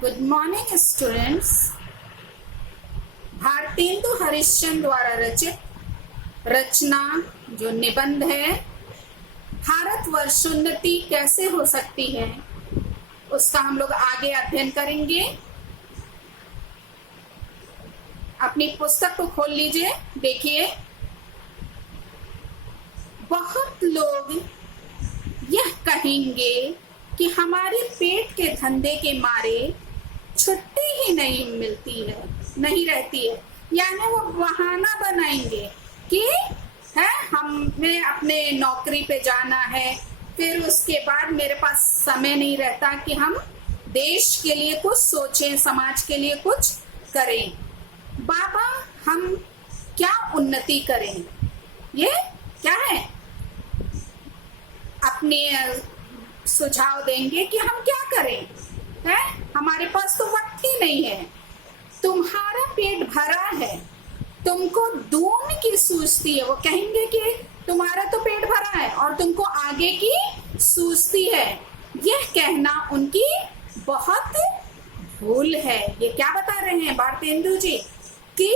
Good morning students. Bharatendu Harishchandra द्वारा रचित रचना जो निबंध है भारतवर्ष उन्नति कैसे हो सकती है, उसका हम लोग आगे अध्ययन करेंगे। अपनी पुस्तक को खोल लीजिए। देखिए, बहुत लोग यह कहेंगे कि हमारे पेट के धंधे के मारे छुट्टी ही नहीं मिलती है, नहीं रहती है। यानी वो बहाना बनाएंगे कि है हमें अपने नौकरी पे जाना है, फिर उसके बाद मेरे पास समय नहीं रहता कि हम देश के लिए कुछ सोचें, समाज के लिए कुछ करें। बाबा, हम क्या उन्नति करें? ये क्या है? अपने सुझाव देंगे कि हम क्या करें, है? हमारे पास तो वक्त ही नहीं है। तुम्हारा पेट भरा है, तुमको दून की सूझती है। वो कहेंगे कि तुम्हारा तो पेट भरा है और तुमको आगे की सूझती है। यह कहना उनकी बहुत भूल है। ये क्या बता रहे हैं भारतेंदु जी कि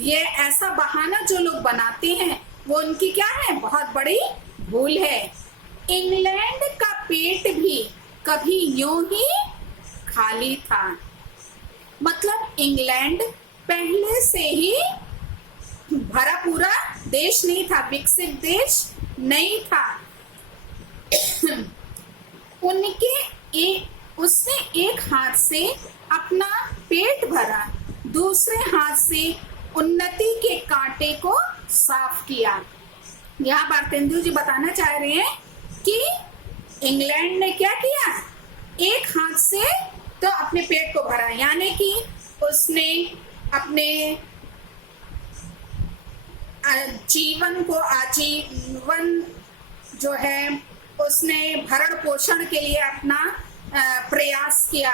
ये ऐसा बहाना जो लोग बनाते हैं वो उनकी क्या है, बहुत बड़ी भूल है। इंग्लैंड का पेट भी कभी यूं ही खाली था। मतलब इंग्लैंड पहले से ही भरा पूरा देश नहीं था, विकसित देश नहीं था। उसने एक हाथ से अपना पेट भरा, दूसरे हाथ से उन्नति के कांटे को साफ किया। यहाँ भारतेंदु जी बताना चाह रहे हैं कि इंग्लैंड ने क्या किया, एक हाथ से तो अपने पेट को भरा, यानी कि उसने अपने जीवन को आजीवन जो है उसने भरण पोषण के लिए अपना प्रयास किया,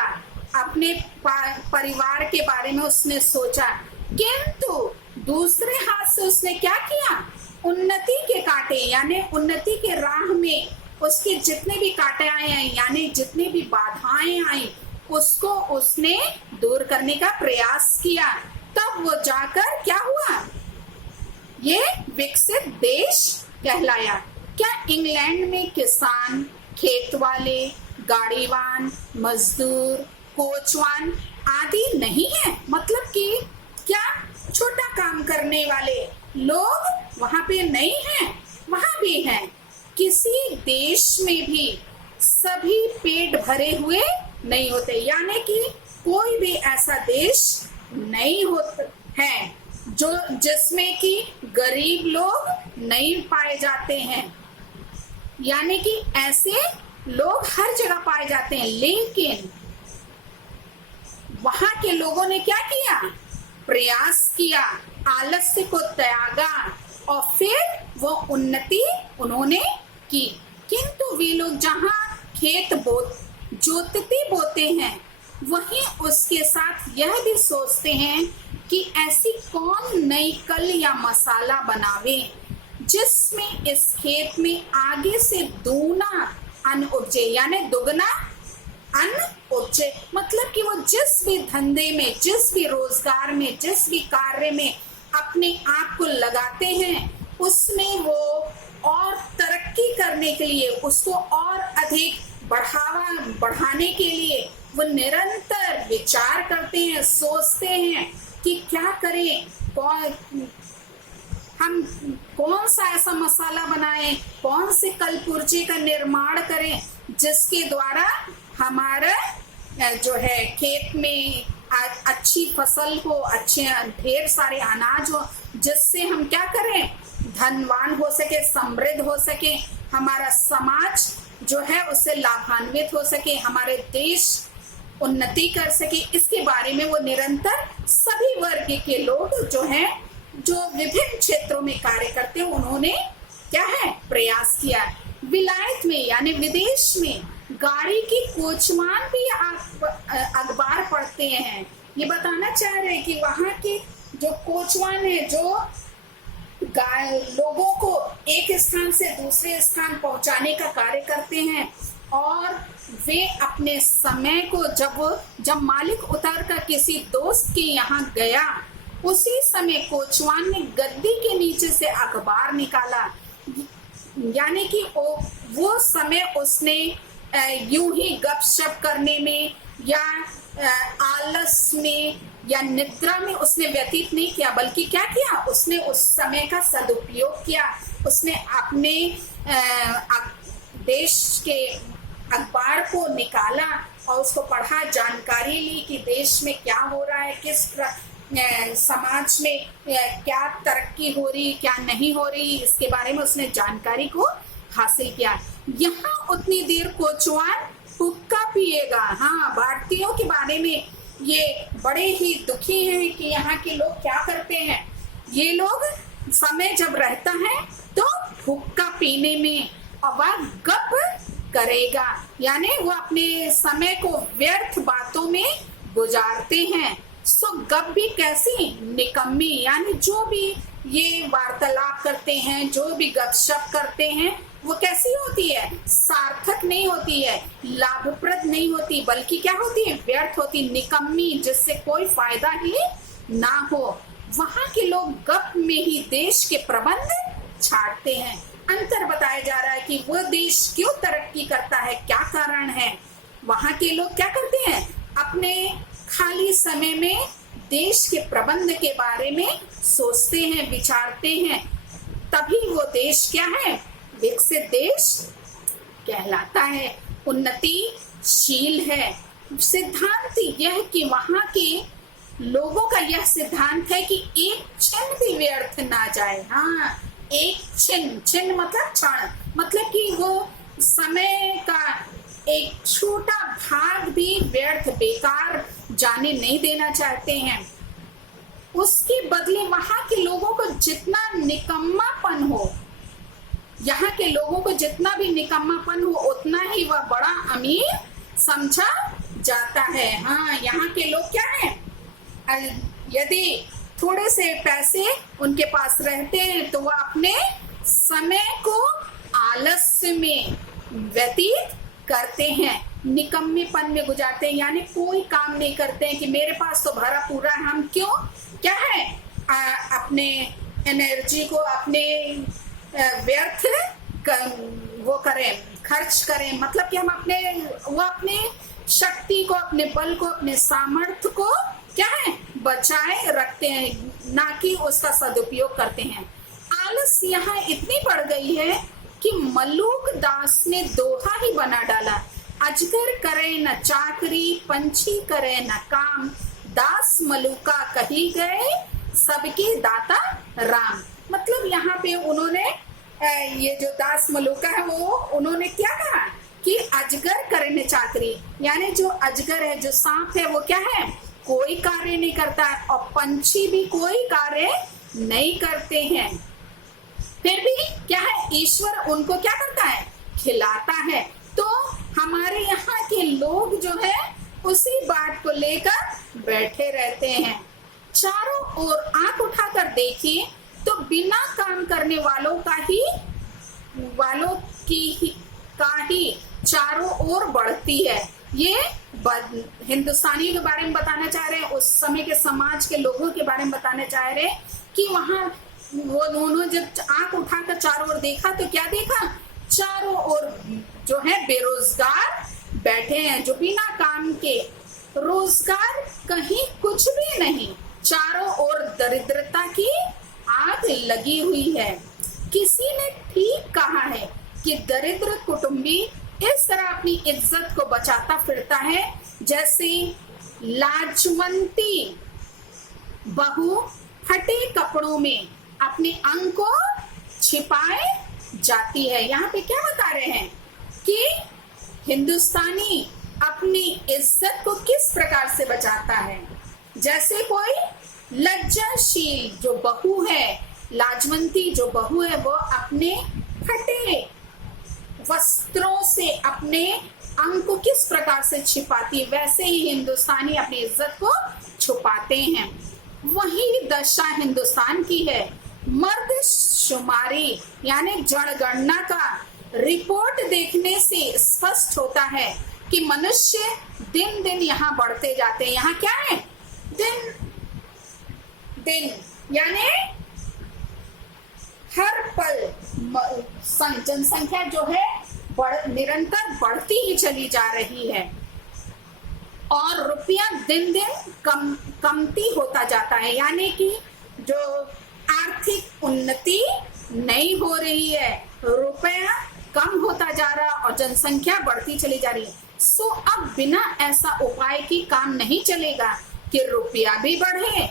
अपने परिवार के बारे में उसने सोचा। किंतु दूसरे हाथ से उसने क्या किया, उन्नति के कांटे, यानी उन्नति के राह में उसके जितने भी कांटे आए हैं, यानी जितनी भी बाधाएं आई, उसको उसने दूर करने का प्रयास किया। तब वो जाकर क्या हुआ, ये विकसित देश कहलाया। क्या इंग्लैंड में किसान, खेत वाले, गाड़ीवान, मजदूर, कोचवान आदि नहीं है? मतलब कि क्या छोटा काम करने वाले लोग वहां पे नहीं हैं? वहां भी हैं। किसी देश में भी सभी पेट भरे हुए नहीं होते, यानी कि कोई भी ऐसा देश नहीं होता है जो जिसमें कि गरीब लोग नहीं पाए जाते हैं। यानी कि ऐसे लोग हर जगह पाए जाते हैं, लेकिन वहां के लोगों ने क्या किया, प्रयास किया, आलस्य को त्यागा और फिर वो उन्नति उन्होंने की। किंतु वे लोग जहां खेत जोतते बोते हैं, वहीं उसके साथ यह भी सोचते हैं कि ऐसी कौन नई कल या मसाला बनावे जिसमें इस खेत में आगे से दूना अन्न उपजे, यानी दुगना अन्न उपजे। मतलब कि वो जिस भी धंधे में, जिस भी रोजगार में, जिस भी कार्य में अपने आप को लगाते हैं, उसमें वो और तरक्की करने के लिए, उसको और अधिक बढ़ाने के लिए वो निरंतर विचार करते हैं, सोचते हैं कि क्या करें, हम कौन सा ऐसा मसाला बनाएं, कौन से कल पुर्जे का निर्माण करें जिसके द्वारा हमारा जो है खेत में अच्छी फसल हो, अच्छे ढेर सारे अनाज हो, जिससे हम क्या करें, धनवान हो सके, समृद्ध हो सके, हमारा समाज जो है उससे लाभान्वित हो सके, हमारे देश उन्नति कर सके। इसके बारे में वो निरंतर सभी वर्ग के लोग जो हैं, जो विभिन्न क्षेत्रों में कार्य करते हैं, उन्होंने क्या है, प्रयास किया। विलायत में यानी विदेश में गाड़ी की कोचवान भी अखबार पढ़ते हैं। ये बताना चाह रहे हैं कि वहां के जो कोचवान है, जो लोगों को एक स्थान से दूसरे स्थान पहुंचाने का कार्य करते हैं, और वे अपने समय को जब मालिक उतर कर किसी दोस्त के यहाँ गया, उसी समय कोचवान ने गद्दी के नीचे से अखबार निकाला। यानी कि वो समय उसने यूं ही गपशप करने में या आलस में या निद्रा में उसने व्यतीत नहीं किया, बल्कि क्या किया, उसने उस समय का सदुपयोग किया। उसने अपने देश के अखबार को निकाला और उसको पढ़ा, जानकारी ली कि देश में क्या हो रहा है, किस समाज में क्या तरक्की हो रही, क्या नहीं हो रही, इसके बारे में उसने जानकारी को हासिल किया। यहाँ उतनी देर कोचवान हुक्का पिएगा। हाँ, भारतीयों के बारे में ये बड़े ही दुखी हैं कि यहाँ के लोग क्या करते हैं। ये लोग समय जब रहता है तो हुक्का पीने में और वह गप करेगा, यानी वो अपने समय को व्यर्थ बातों में गुजारते हैं। सो गप भी कैसी, निकम्मी, यानी जो भी ये वार्तालाप करते हैं, जो भी गपशप करते हैं, वो कैसी होती है, सार्थक नहीं होती है, लाभप्रद नहीं होती, बल्कि क्या होती है, व्यर्थ होती, निकम्मी, जिससे कोई फायदा ही ना हो। वहां के लोग गप में ही देश के प्रबंध छाटते हैं। अंतर बताया जा रहा है कि वो देश क्यों तरक्की करता है, क्या कारण है। वहां के लोग क्या करते हैं, अपने खाली समय में देश के प्रबंध के बारे में सोचते हैं, विचारते हैं, तभी वो देश क्या है, विकसित देश कहलाता है, उन्नतिशील है। सिद्धांत यह कि वहां के लोगों का यह सिद्धांत है कि एक क्षण भी व्यर्थ ना जाए। हाँ, एक क्षण मतलब क्षण, मतलब कि वो समय का एक छोटा भाग भी व्यर्थ बेकार जाने नहीं देना चाहते हैं। उसके बदले वहां के लोगों को जितना निकम्मापन हो, यहाँ के लोगों को जितना भी निकम्मापन हो, उतना ही वह बड़ा अमीर समझा जाता है। हाँ, यहाँ के लोग क्या है, यदि थोड़े से पैसे उनके पास रहते हैं तो वह अपने समय को आलस्य में व्यतीत करते हैं, निकम्मेपन में गुजारते हैं, यानी कोई काम नहीं करते हैं कि मेरे पास तो भरा पूरा, हम क्यों क्या है अपने एनर्जी को अपने व्यर्थ वो करें, खर्च करें, मतलब कि हम अपने शक्ति को, अपने बल को, अपने सामर्थ्य को क्या है बचाए रखते हैं, ना कि उसका सदुपयोग करते हैं। आलस यहाँ इतनी बढ़ गई है कि मलूक दास ने दोहा ही बना डाला, अजगर करे न चाकरी, पंछी करे न काम, दास मलूका कही गए, सबके दाता राम। मतलब यहाँ पे उन्होंने ये जो दास मलूका है वो उन्होंने क्या कहा कि अजगर करे न चाकरी, यानी जो अजगर है, जो सांप है, वो क्या है, कोई कार्य नहीं करता है, और पंछी भी कोई कार्य नहीं करते हैं, फिर भी क्या है, ईश्वर उनको क्या करता है, खिलाता है। तो हमारे यहाँ के लोग जो है उसी बात को लेकर बैठे रहते हैं। चारों ओर आंख उठाकर देखिए तो बिना काम करने वालों का ही चारों ओर बढ़ती है। ये हिंदुस्तानी के बारे में बताना चाह रहे हैं, उस समय के समाज के लोगों के बारे में बताना चाह रहे हैं कि वहां वो दोनों जब आंख उठाकर चारों ओर देखा तो क्या देखा, चारों ओर जो है बेरोजगार बैठे हैं, जो बिना काम के, रोजगार कहीं कुछ भी नहीं, चारों ओर दरिद्रता की आग लगी हुई है। किसी ने ठीक कहा है कि दरिद्र कुटुंबी इस तरह अपनी इज्जत को बचाता फिरता है जैसे लाजवंती बहू फटे कपड़ों में अपने अंग को छिपाए जाती है। यहाँ पे क्या बता रहे हैं कि हिंदुस्तानी अपनी इज्जत को किस प्रकार से बचाता है, जैसे कोई लज्जाशील जो बहू है, लाजवंती जो बहू है, वो अपने फटे वस्त्रों से अपने अंग को किस प्रकार से छिपाती है, वैसे ही हिंदुस्तानी अपनी इज्जत को छुपाते हैं। वही दशा हिंदुस्तान की है। मर्द शुमारी यानी जनगणना का रिपोर्ट देखने से स्पष्ट होता है कि मनुष्य दिन दिन यहाँ बढ़ते जाते हैं। यहाँ क्या है? दिन दिन, यानी हर पल जनसंख्या जो है निरंतर बढ़ती ही चली जा रही है और रुपया दिन दिन कमती होता जाता है, यानी कि जो आर्थिक उन्नति नहीं हो रही है, रुपया कम होता जा रहा और जनसंख्या बढ़ती चली जा रही है। सो अब बिना ऐसा उपाय की काम नहीं चलेगा कि रुपया भी बढ़े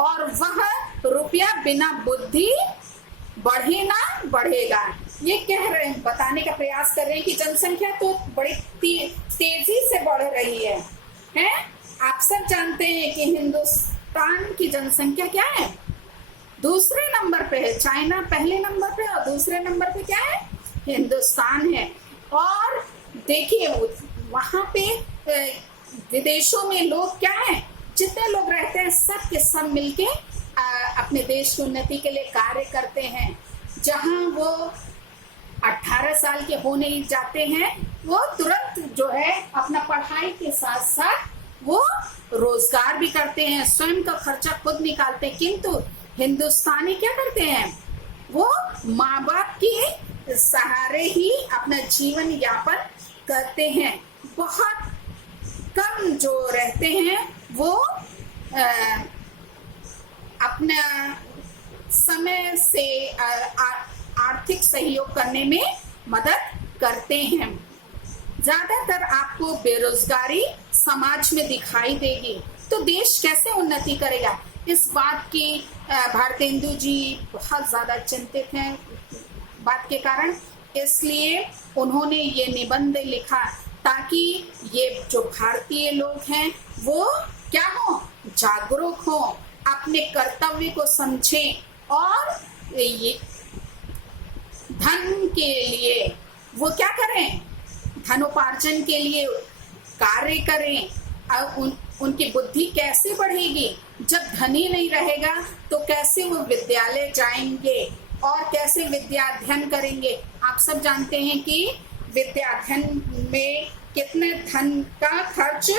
और वह रुपया बिना बुद्धि बढ़े ना बढ़ेगा। ये कह रहे हैं, बताने का प्रयास कर रहे हैं कि जनसंख्या तो बड़ी तेजी से बढ़ रही है, हैं? आप सब जानते हैं कि हिंदुस्तान की जनसंख्या क्या है? दूसरे नंबर पे है। चाइना पहले नंबर पे और दूसरे नंबर पे क्या है? हिंदुस्तान है। और देखिए वहां पे विदेशों में लोग क्या है, जितने लोग रहते हैं सब के सब मिलके अपने देश की उन्नति के लिए कार्य करते हैं। जहां वो 18 साल के होने जाते हैं, वो तुरंत जो है अपना पढ़ाई के साथ साथ वो रोजगार भी करते हैं, स्वयं का खर्चा खुद निकालते हैं। किंतु हिंदुस्तानी क्या करते हैं? वो माँ बाप के सहारे ही अपना जीवन यापन करते हैं। बहुत कम जो रहते हैं वो अपना समय से आर्थिक सहयोग करने में मदद करते हैं। ज्यादातर आपको बेरोजगारी समाज में दिखाई देगी, तो देश कैसे उन्नति करेगा? इस बात की भारतेंदु जी बहुत ज्यादा चिंतित हैं बात के कारण, इसलिए उन्होंने ये निबंध लिखा ताकि ये जो भारतीय लोग हैं वो क्या हो, जागरूक हो, अपने कर्तव्य को समझें और ये धन के लिए वो क्या करें, धनोपार्जन के लिए कार्य करें। उनकी बुद्धि कैसे बढ़ेगी? जब धनी नहीं रहेगा तो कैसे वो विद्यालय जाएंगे और कैसे विद्या अध्ययन करेंगे? आप सब जानते हैं कि विद्या अध्ययन में कितने धन का खर्च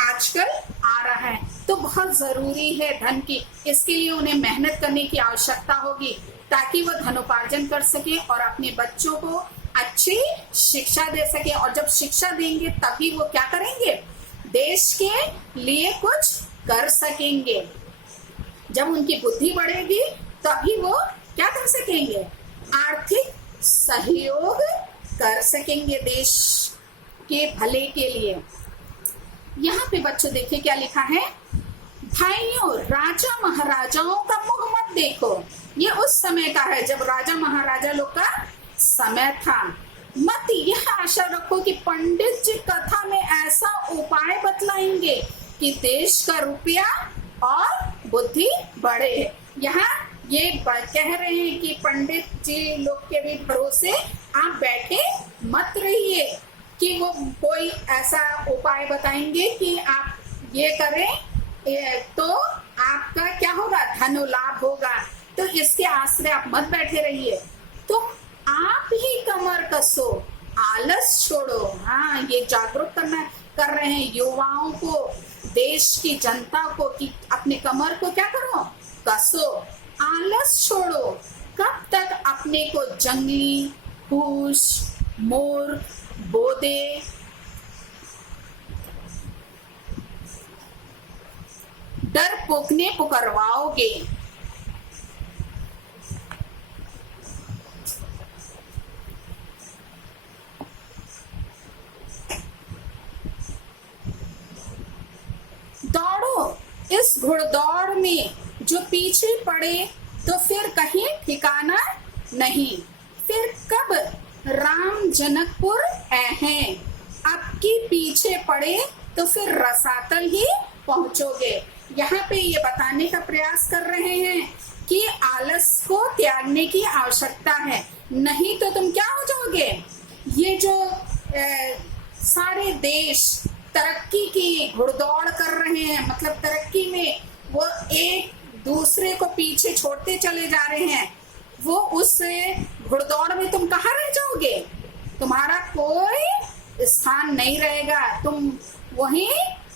आजकल आ रहा है, तो बहुत जरूरी है धन की। इसके लिए उन्हें मेहनत करने की आवश्यकता होगी ताकि वो धनोपार्जन कर सके और अपने बच्चों को अच्छी शिक्षा दे सके। और जब शिक्षा देंगे तभी वो क्या करेंगे, देश के लिए कुछ कर सकेंगे। जब उनकी बुद्धि बढ़ेगी तभी वो क्या कर सकेंगे, आर्थिक सहयोग कर सकेंगे देश के भले के लिए। यहाँ पे बच्चों देखिए क्या लिखा है, भाइयों राजा महाराजाओं का मुंह मत देखो। ये उस समय का है जब राजा महाराजा लोग का समय था। मत यह आशा रखो कि पंडित जी कथा में ऐसा उपाय बतलाएंगे कि देश का रुपया और बुद्धि बढ़े। यहाँ ये कह रहे हैं कि पंडित जी लोग के भी भरोसे आप बैठे मत रहिए कि वो कोई ऐसा उपाय बताएंगे कि आप ये करें तो आपका क्या होगा, धन लाभ होगा। तो इसके आश्रय आप मत बैठे रहिए, तुम आप ही कमर कसो, आलस छोड़ो। हाँ, ये जागरूक कर रहे हैं युवाओं को, देश की जनता को कि अपने कमर को क्या करो, कसो, आलस छोड़ो। कब तक अपने को जंगली, फूस, मोर, बोदे, डर पोकने पुकरवाओगे? दौड़ो इस घुड़दौड़ में, जो पीछे पड़े तो फिर कहीं ठिकाना नहीं। फिर कब राम जनकपुर हैं, अब की पीछे पड़े तो फिर रसातल ही पहुंचोगे। यहाँ पे ये बताने का प्रयास कर रहे हैं कि आलस को त्यागने की आवश्यकता है, नहीं तो तुम क्या हो जाओगे। ये जो सारे देश तरक्की की घुड़दौड़ कर रहे हैं, मतलब तरक्की में वो एक दूसरे को पीछे छोड़ते चले जा रहे हैं, वो उस घुड़दौड़ में तुम कहाँ रह जाओगे, तुम्हारा कोई स्थान नहीं रहेगा, तुम वहीं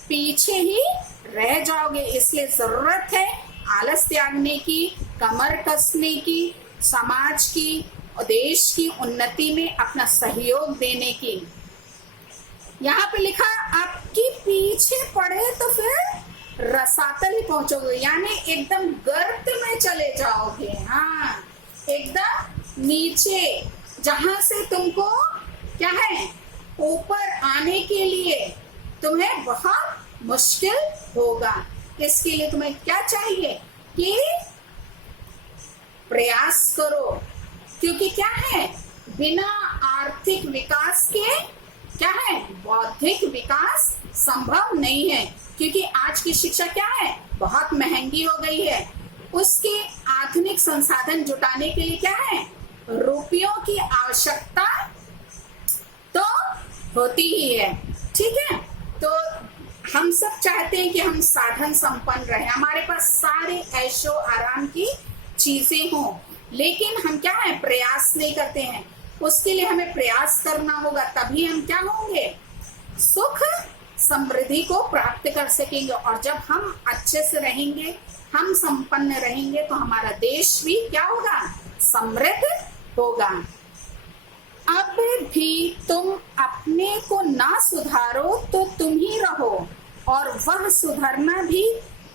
पीछे ही रह जाओगे। इसलिए जरूरत है आलस त्यागने की, कमर कसने की, समाज की और देश की उन्नति में अपना सहयोग देने की। यहाँ पे लिखा आपकी पीछे पड़े तो फिर रसातल ही पहुंचोगे, यानी एकदम गर्त में चले जाओगे। हाँ, एकदम नीचे, जहां से तुमको क्या है ऊपर आने के लिए तुम्हें बहुत मुश्किल होगा। इसके लिए तुम्हें क्या चाहिए कि प्रयास करो, क्योंकि क्या है बिना आर्थिक विकास के क्या है बौद्धिक विकास संभव नहीं है। क्योंकि आज की शिक्षा क्या है बहुत महंगी हो गई है, उसके आधुनिक संसाधन जुटाने के लिए क्या है रुपयों की आवश्यकता तो होती ही है। ठीक है, तो हम सब चाहते हैं कि हम साधन संपन्न रहे, हमारे पास सारे ऐशो आराम की चीजें हों, लेकिन हम क्या है प्रयास नहीं करते हैं। उसके लिए हमें प्रयास करना होगा, तभी हम क्या होंगे सुख समृद्धि को प्राप्त कर सकेंगे। और जब हम अच्छे से रहेंगे, हम संपन्न रहेंगे, तो हमारा देश भी क्या होगा समृद्ध होगा। अब भी तुम अपने को ना सुधारो तो तुम ही रहो, और वह सुधरना भी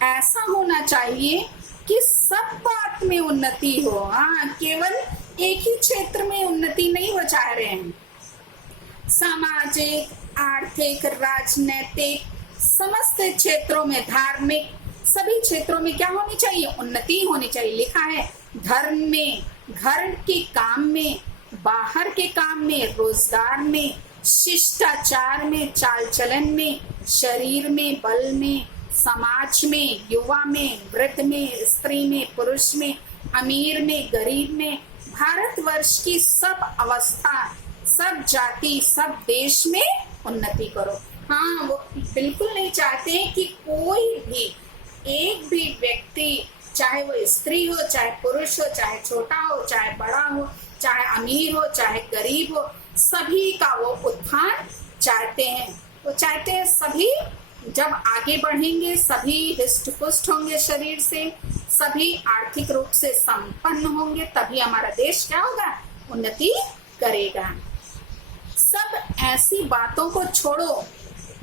ऐसा होना चाहिए कि सब बात में उन्नति हो। हाँ, केवल एक ही क्षेत्र में उन्नति नहीं हो चाह रहे हैं, सामाजिक, आर्थिक, राजनीतिक समस्त क्षेत्रों में, धार्मिक सभी क्षेत्रों में क्या होनी चाहिए उन्नति होनी चाहिए। लिखा है धर्म में, घर के काम में, बाहर के काम में, रोजगार में, शिष्टाचार में, चाल चलन में, शरीर में, बल में, समाज में, युवा में, वृद्ध में, स्त्री में, पुरुष में, अमीर में, गरीब में, भारतवर्ष की सब अवस्था, सब जाति, सब देश में उन्नति करो। हाँ, वो बिल्कुल नहीं चाहते कि कोई भी एक भी व्यक्ति, चाहे वो स्त्री हो, चाहे पुरुष हो, चाहे छोटा हो, चाहे बड़ा हो, चाहे अमीर हो, चाहे गरीब हो, सभी का वो उत्थान चाहते हैं। वो चाहते हैं सभी जब आगे बढ़ेंगे, सभी हिष्ट पुष्ट होंगे शरीर से, सभी आर्थिक रूप से संपन्न होंगे, तभी हमारा देश क्या होगा उन्नति करेगा। सब ऐसी बातों को छोड़ो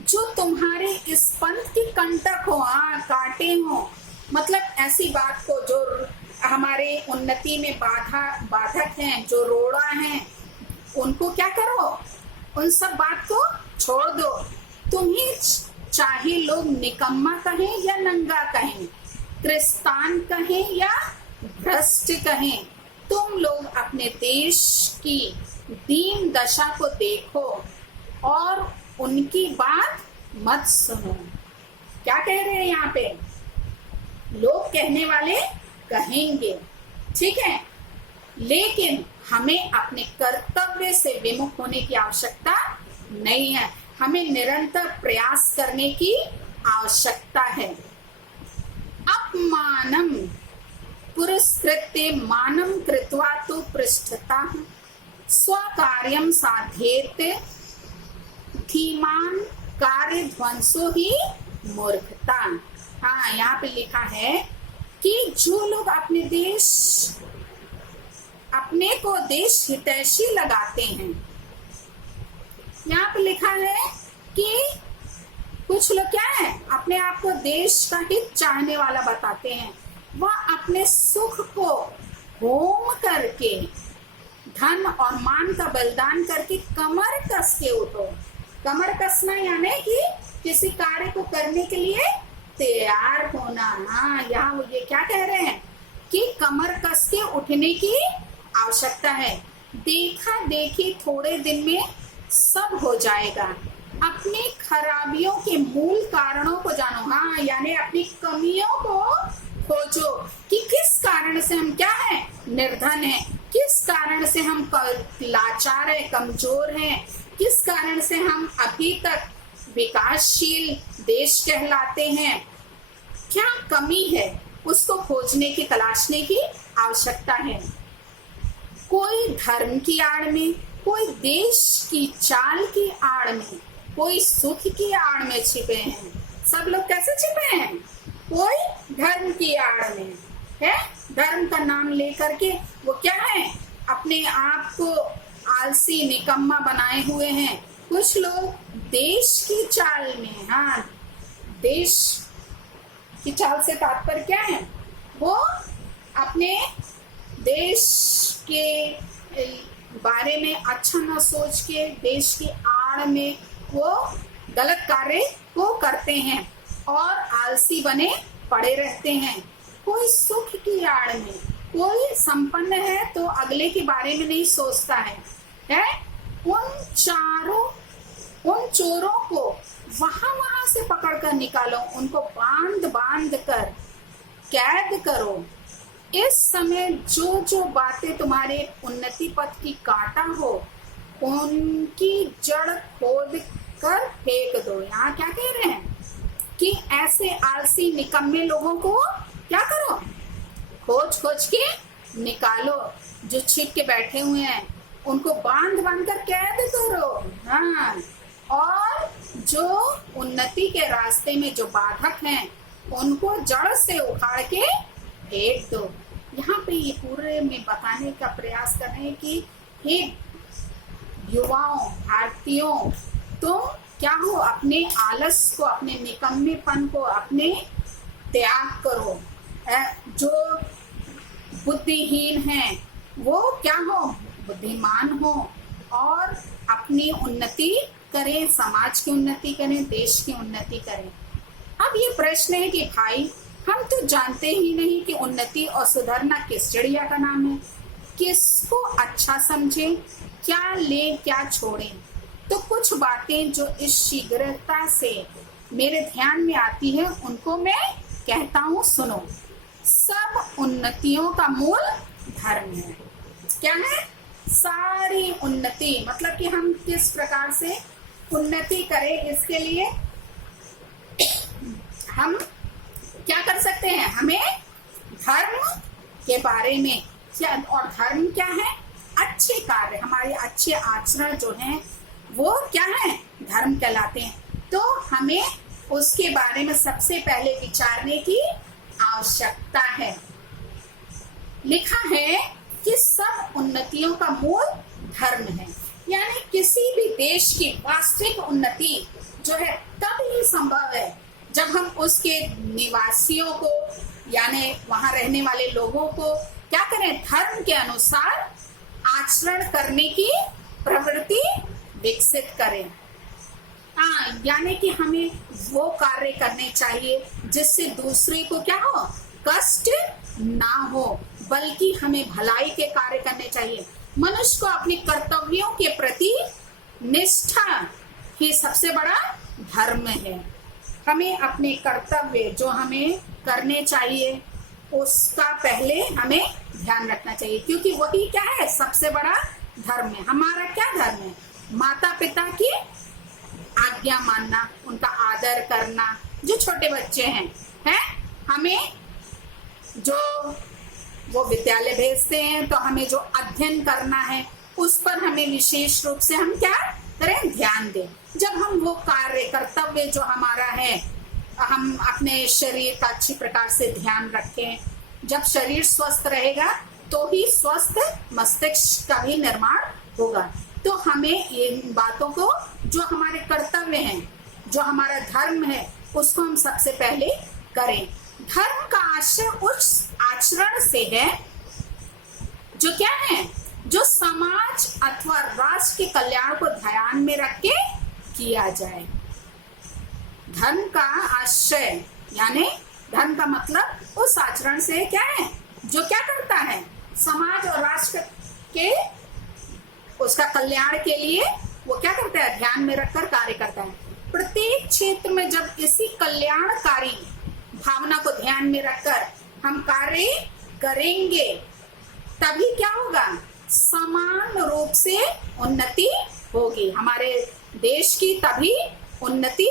जो तुम्हारे इस पंथ की कंटक हो, कांटे हो, मतलब ऐसी बात को जो हमारे उन्नति में बाधक हैं, जो रोड़ा हैं, उनको क्या करो उन सब बात को छोड़ दो। तुम्हें चाहे लोग निकम्मा कहें या नंगा कहें, क्रिस्तान कहें या भ्रष्ट कहें, तुम लोग अपने देश की दीन दशा को देखो और उनकी बात मत सुनो। क्या कह रहे हैं यहाँ पे, लोग कहने वाले कहेंगे, ठीक है, लेकिन हमें अपने कर्तव्य से विमुख होने की आवश्यकता नहीं है, हमें निरंतर प्रयास करने की आवश्यकता है। अपमानम पुरस्कृत्य मानम कृत्वा तु पृष्ठता स्वकार्यम साध्येत धीमान कार्य ध्वंसो ही मूर्खता। हाँ, यहाँ पे लिखा है कि जो लोग अपने को देश हितैषी लगाते हैं, यहाँ पे लिखा है कि कुछ लोग क्या है अपने आप को देश का हित चाहने वाला बताते हैं, वह अपने सुख को होम करके, धन और मान का बलिदान करके कमर कस के उठो। कमर कसना यानी कि किसी कार्य को करने के लिए तैयार होना। हाँ, यहाँ वो ये क्या कह रहे हैं कि कमर कस के उठने की आवश्यकता है। देखा देखी थोड़े दिन में सब हो जाएगा। अपनी खराबियों के मूल कारणों को जानो। हाँ, यानी अपनी कमियों को खोजो कि किस कारण से हम क्या है निर्धन है, किस कारण से हम लाचार है, कमजोर हैं, किस कारण से हम अभी तक विकासशील देश कहलाते हैं, क्या कमी है, उसको खोजने की तलाशने की आवश्यकता है। कोई धर्म की आड़ में, कोई देश की चाल की आड़ में, कोई सुख की आड़ में छिपे हैं। सब लोग कैसे छिपे हैं? कोई धर्म की आड़ में है, धर्म का नाम लेकर के वो क्या है, अपने आप को आलसी निकम्मा बनाए हुए हैं। कुछ लोग देश की चाल में, हाँ, देश की चाल से तात्पर्य क्या है? वो अपने देश के बारे में अच्छा न सोच के देश की आड़ में वो गलत कार्य को करते हैं और आलसी बने पड़े रहते हैं। कोई सुख की आड़ में, कोई संपन्न है तो अगले के बारे में नहीं सोचता है? उन चोरों को वहां से पकड़ कर निकालो, उनको बांध कर कैद करो। इस समय जो बातें तुम्हारे उन्नति पथ की काटा हो, उनकी जड़ खोद कर फेंक दो। यहाँ क्या कह रहे हैं कि ऐसे आलसी निकम्मे लोगों को क्या करो, खोज के निकालो। जो छिप के बैठे हुए हैं उनको बांध कर कैद करो। हाँ, और जो उन्नति के रास्ते में जो बाधक हैं उनको जड़ से उखाड़ के फेंक दो। यहाँ पे ये पूरे में बताने का प्रयास कर रहे हैं कि हे युवाओं, भारतीयों, तुम क्या हो, अपने आलस को, अपने निकम्मेपन को अपने त्याग करो। जो बुद्धिहीन हैं वो क्या हो, बुद्धिमान हो और अपनी उन्नति करें, समाज की उन्नति करें, देश की उन्नति करें। अब ये प्रश्न है कि भाई हम तो जानते ही नहीं कि उन्नति और सुधरना किस चिड़िया का नाम है, किसको अच्छा समझें, क्या ले क्या छोड़ें। तो कुछ बातें जो इस शीघ्रता से मेरे ध्यान में आती है उनको मैं कहता हूँ, सुनो। सब उन्नतियों का मूल धर्म है। क्या है? सारी उन्नति, मतलब कि हम किस प्रकार से उन्नति करें, इसके लिए हम क्या कर सकते हैं, हमें धर्म के बारे में क्या, और धर्म क्या है, अच्छे कार्य, हमारे अच्छे आचरण जो हैं वो क्या है, धर्म कहलाते हैं। तो हमें उसके बारे में सबसे पहले विचारने की आवश्यकता है। लिखा है कि सब उन्नतियों का मूल धर्म है, यानी किसी भी देश की वास्तविक उन्नति जो है तब ही संभव है जब हम उसके निवासियों को, यानी वहां रहने वाले लोगों को क्या करें, धर्म के अनुसार आचरण करने की प्रवृत्ति विकसित करें। हाँ, यानी कि हमें वो कार्य करने चाहिए जिससे दूसरे को क्या हो, कष्ट ना हो, बल्कि हमें भलाई के कार्य करने चाहिए। मनुष्य को अपने कर्तव्यों के प्रति निष्ठा ही सबसे बड़ा धर्म है। हमें अपने कर्तव्य जो हमें करने चाहिए उसका पहले हमें ध्यान रखना चाहिए, क्योंकि वही क्या है, सबसे बड़ा धर्म है। हमारा क्या धर्म है, माता पिता की आज्ञा मानना, उनका आदर करना। जो छोटे बच्चे हैं हमें जो वो विद्यालय भेजते हैं तो हमें जो अध्ययन करना है उस पर हमें विशेष रूप से हम क्या करें, ध्यान दें। जब हम वो कार्य कर्तव्य जो हमारा है, हम अपने शरीर का अच्छी प्रकार से ध्यान रखें। जब शरीर स्वस्थ रहेगा तो ही स्वस्थ मस्तिष्क का भी निर्माण होगा। तो हमें इन बातों को, जो हमारे कर्तव्य हैं, जो हमारा धर्म है, उसको हम सबसे पहले करें। धर्म का आशय उस आचरण से है जो क्या है, जो समाज अथवा राष्ट्र के कल्याण को ध्यान में रख के किया जाए। धर्म का आशय यानी धर्म का मतलब उस आचरण से क्या है, जो क्या करता है, समाज और राष्ट्र के उसका कल्याण के लिए वो क्या करता है, ध्यान में रखकर कार्य करता है। प्रत्येक क्षेत्र में जब इसी कल्याणकारी भावना को ध्यान में रखकर हम कार्य करेंगे तभी क्या होगा, समान रूप से उन्नति होगी, हमारे देश की तभी उन्नति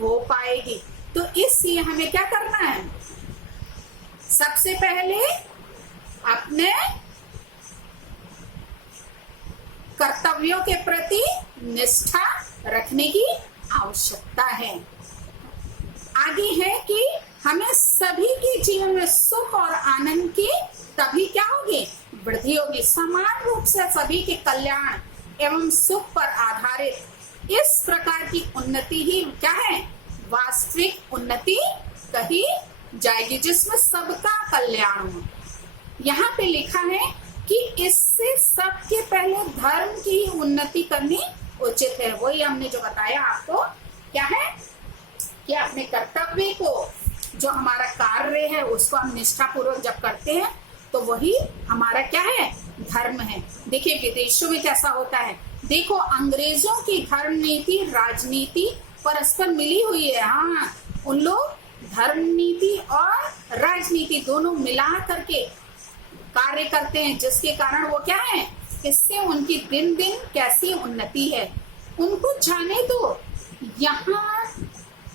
हो पाएगी। तो इसलिए हमें क्या करना है, सबसे पहले अपने कर्तव्यों के प्रति निष्ठा रखने की आवश्यकता है। आगे है कि हमें सभी के जीवन में सुख और आनंद की तभी क्या होगी, वृद्धि होगी। समान रूप से सभी के कल्याण एवं सुख पर आधारित इस प्रकार की उन्नति ही क्या है, वास्तविक उन्नति कही जाएगी, जिसमें सबका कल्याण हो। यहाँ पे लिखा है कि इससे सबके पहले धर्म की उन्नति करनी उचित है। वही हमने जो बताया आपको, क्या है कि अपने कर्तव्य को, जो हमारा कार्य है, उसको हम निष्ठा पूर्वक जब करते हैं तो वही हमारा क्या है, धर्म है। देखिए विदेशों में कैसा होता है, देखो अंग्रेजों की धर्म नीति राजनीति परस्पर मिली हुई है। हाँ, उन लोग धर्म नीति और राजनीति दोनों मिला करके कार्य करते हैं, जिसके कारण वो क्या है, इससे उनकी दिन दिन कैसी उन्नति है उनको जाने दो। यहाँ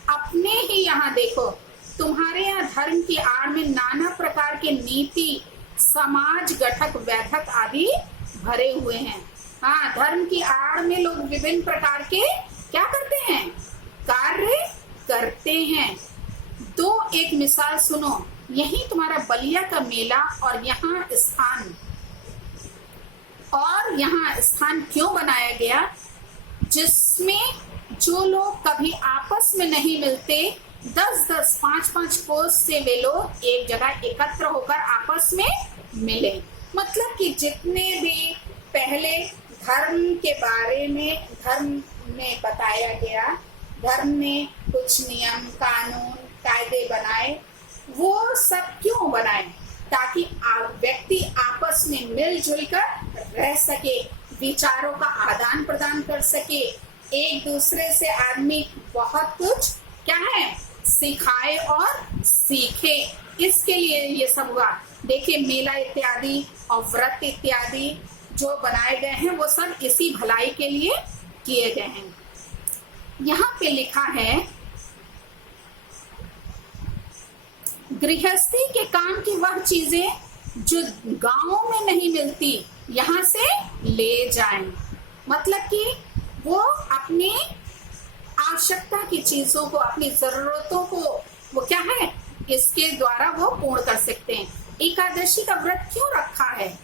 अपने ही यहाँ देखो, तुम्हारे यहाँ धर्म की आड़ में नाना प्रकार के नीति समाज गठक वैठक आदि भरे हुए हैं। हाँ, धर्म की आड़ में लोग विभिन्न प्रकार के क्या करते हैं, कार्य करते हैं। दो एक मिसाल सुनो, यही तुम्हारा बलिया का मेला और यहाँ स्थान क्यों बनाया गया, जिसमें जो लोग कभी आपस में नहीं मिलते 10-10, 5-5 कोस से वे लोग एक जगह एकत्र होकर आपस में मिले। मतलब कि जितने भी पहले धर्म के बारे में धर्म में बताया गया, धर्म ने कुछ नियम कानून कायदे बनाए, वो सब क्यों बनाए, ताकि व्यक्ति आपस में मिलजुल कर रह सके, विचारों का आदान प्रदान कर सके, एक दूसरे से आदमी बहुत कुछ क्या है सिखाए और सीखे। इसके लिए ये सब हुआ। देखिए मेला इत्यादि और व्रत इत्यादि जो बनाए गए हैं वो सब इसी भलाई के लिए किए गए हैं। यहाँ पे लिखा है गृहस्थी के काम की वह चीजें जो गांवों में नहीं मिलती यहाँ से ले जाएं। मतलब कि वो अपनी आवश्यकता की चीजों को, अपनी जरूरतों को वो क्या है इसके द्वारा वो पूर्ण कर सकते हैं। एकादशी का व्रत क्यों रखा है,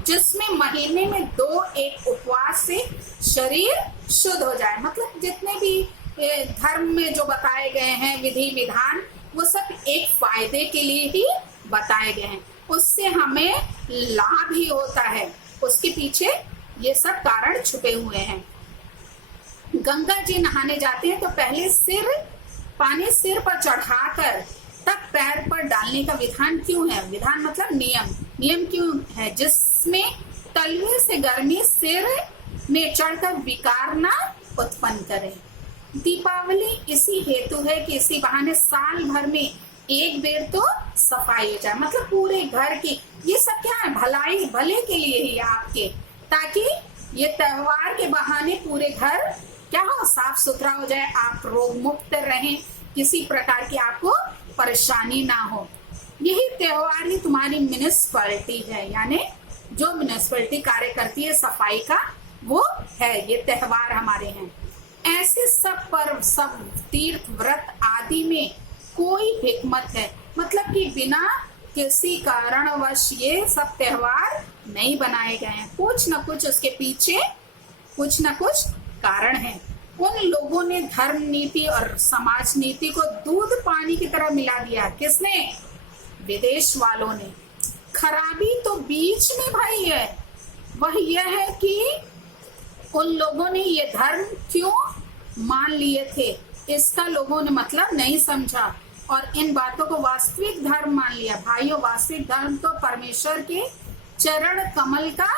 जिसमें महीने में 2 एक उपवास से शरीर शुद्ध हो जाए। मतलब जितने भी धर्म में जो बताए गए हैं विधि विधान, वो सब एक फायदे के लिए ही बताए गए हैं, उससे हमें लाभ ही होता है, उसके पीछे ये सब कारण छुपे हुए हैं। गंगा जी नहाने जाते हैं तो पहले पानी सिर पर चढ़ाकर तब पैर पर डालने का विधान क्यों है, विधान मतलब नियम क्यों है, जिसमें तलवे से गर्मी सिर में चढ़कर विकार ना उत्पन्न करे। दीपावली इसी हेतु है कि इसी बहाने साल भर में एक बेर तो सफाई हो जाए। मतलब पूरे घर की, ये सब क्या है भले के लिए ही आपके, ताकि ये त्योहार के बहाने पूरे घर क्या हो साफ सुथरा हो जाए, आप रोग मुक्त रहें, किसी प्रकार की आपको परेशानी ना हो। यही त्योहार ही तुम्हारी म्युनिसिपैलिटी है, यानी जो म्युनिसिपैलिटी कार्य करती है सफाई का, वो है ये त्योहार हमारे हैं। ऐसे सब पर्व, सब तीर्थ व्रत आदि में कोई हिकमत है, मतलब कि बिना किसी कारणवश ये सब त्योहार नहीं बनाए गए हैं, कुछ न कुछ उसके पीछे कुछ न कुछ कारण है। उन लोगों ने धर्म नीति और समाज नीति को दूध पानी की तरह मिला दिया। किसने, विदेश वालों ने। खराबी तो बीच में भाई है, वह यह है कि उन लोगों ने ये धर्म क्यों मान लिए थे, इसका लोगों ने मतलब नहीं समझा और इन बातों को वास्तविक धर्म मान लिया। भाइयों, वास्तविक धर्म तो परमेश्वर के चरण कमल का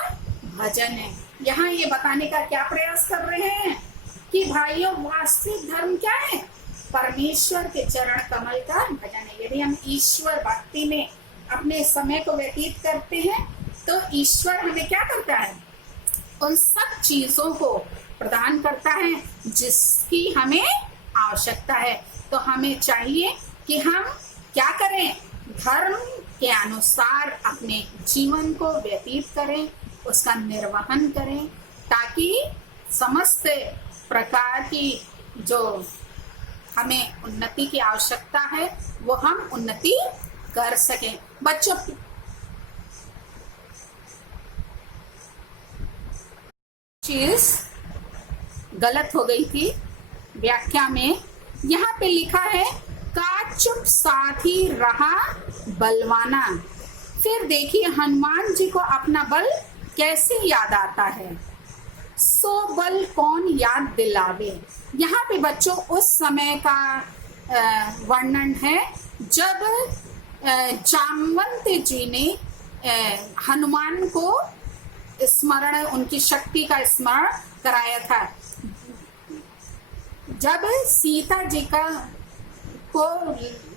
भजन है। यहाँ ये बताने का क्या प्रयास कर रहे हैं कि भाइयों वास्तविक धर्म क्या है, परमेश्वर के चरण कमल का भजन है। यदि हम ईश्वर भक्ति में अपने समय को व्यतीत करते हैं तो ईश्वर हमें क्या करता है, उन सब चीजों को प्रदान करता है जिसकी हमें आवश्यकता है। तो हमें चाहिए कि हम क्या करें, धर्म के अनुसार अपने जीवन को व्यतीत करें, उसका निर्वहन करें, ताकि समस्त प्रकार की जो हमें उन्नति की आवश्यकता है वो हम उन्नति कर सकें। बच्चों, चीज गलत हो गई थी व्याख्या में। यहाँ पे लिखा है का चुप साथी रहा बलवाना। फिर देखिए हनुमान जी को अपना बल कैसे याद आता है। सो बल कौन याद दिलावे। यहाँ पे बच्चों उस समय का वर्णन है जब जामवंत जी ने हनुमान को स्मरण, उनकी शक्ति का स्मरण कराया था। जब सीता जी का को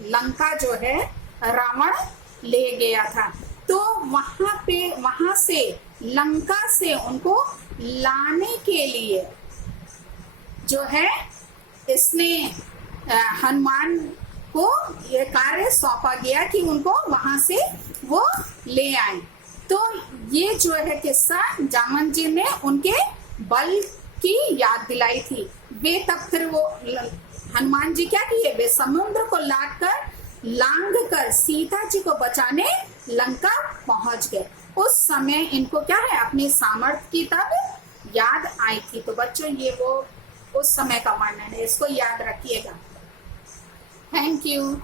लंका जो है रावण ले गया था, तो वहां से लंका से उनको लाने के लिए जो है इसने हनुमान को ये कार्य सौंपा गया कि उनको वहां से वो ले आए। तो ये जो है किस्सा जामवंत जी ने उनके बल की याद दिलाई थी। वे तब फिर वो हनुमान जी क्या किए, वे समुद्र को लांग कर सीता जी को बचाने लंका पहुंच गए। उस समय इनको क्या है, अपनी सामर्थ्य की तब याद आई थी। तो बच्चों ये वो उस समय का वर्णन है, इसको याद रखिएगा। Thank you.